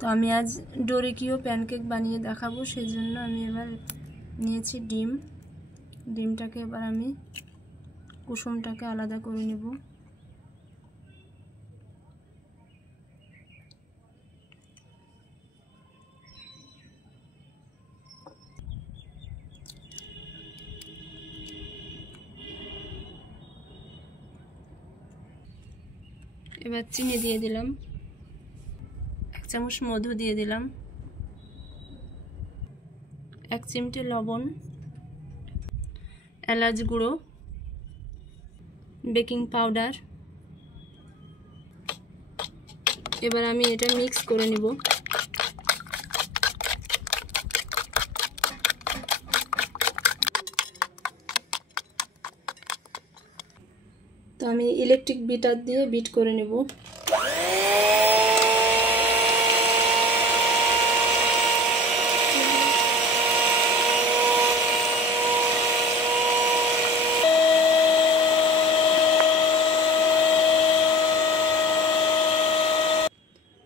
তো আমি আজ ডোরিকিও প্যানকেক বানিয়ে দেখাবো, সেই জন্য আমি এবার নিয়েছি ডিমটাকে এবার আমি কুসুমটাকে আলাদা করে নেব। এবার চিনি দিয়ে দিলাম, 1 চামচ মধু দিয়ে দিলাম, 1 চিমটে লবণ, এলাচ গুঁড়ো, বেকিং পাউডার। এবার আমি এটা মিক্স করে নিব। তো আমি ইলেকট্রিক বিটার দিয়ে বিট করে নেব।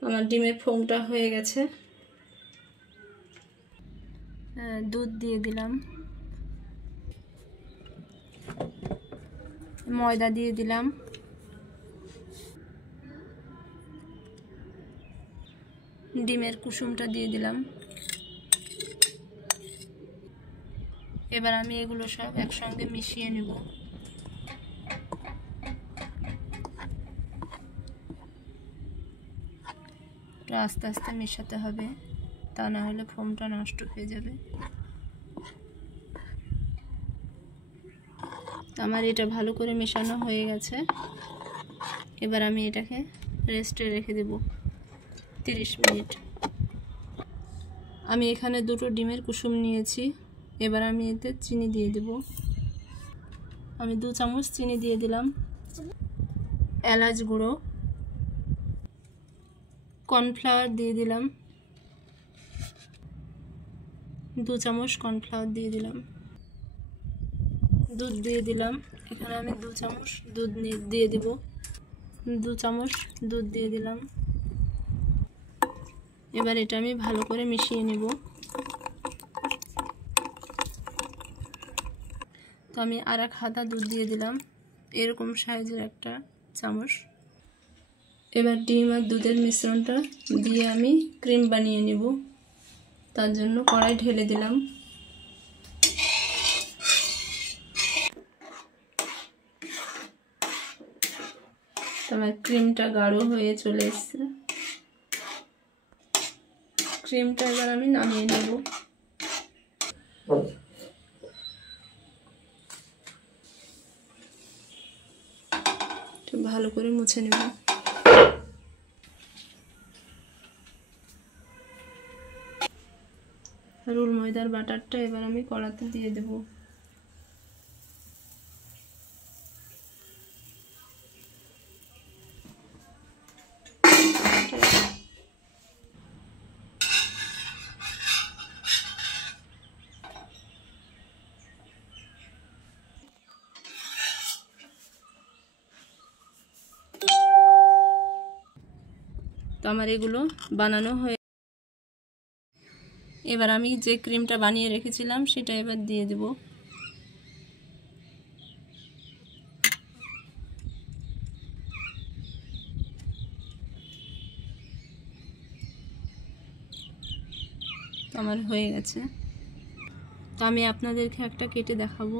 আমার ডিমের ফোমটা হয়ে গেছে। দুধ দিয়ে দিলাম, ময়দা দিয়ে দিলাম, ডিমের কুসুমটা দিয়ে দিলাম। এবার আমি এগুলো সব একসঙ্গে মিশিয়ে নেব। আস্তে আস্তে মেশাতে হবে, তা না হলে ফোমটা নষ্ট হয়ে যাবে। আমার এটা ভালো করে মেশানো হয়ে গেছে। এবার আমি এটাকে রেস্টে রেখে দেব 30 মিনিট। আমি এখানে 2টো ডিমের কুসুম নিয়েছি। এবার আমি এতে চিনি দিয়ে দেব। আমি 2 চামচ চিনি দিয়ে দিলাম, এলাচ গুঁড়ো, কর্নফ্লাওয়ার দিয়ে দিলাম, 2 চামচ কর্নফ্লাওয়ার দিয়ে দিলাম, দুধ দিয়ে দিলাম। এখানে আমি 2 চামচ দুধ দিয়ে দেব, 2 চামচ দুধ দিয়ে দিলাম। এবার এটা আমি ভালো করে মিশিয়ে নেব। তো আমি আর 1 হাতা দুধ দিয়ে দিলাম, এরকম সাইজের একটা চামচ। এবার ডিম আর দুধের মিশ্রণটা দিয়ে আমি ক্রিম বানিয়ে নেব। তার জন্য কড়াই ঢেলে দিলাম। আমার ক্রিমটা গাঢ় হয়ে চলে এসেছে। ক্রিমটা এবার আমি নামিয়ে নেব। ভালো করে মুছে নেব। রুল ময়দার বাটারটা এবার আমি কড়াতে দিয়ে দেব। তো আমার এগুলো বানানো হয়ে, এবার আমি যে ক্রিমটা বানিয়ে রেখেছিলাম সেটা এবার দিয়ে দেব। তো আমার হয়ে গেছে। তো আমি আপনাদেরকে একটা কেটে দেখাবো।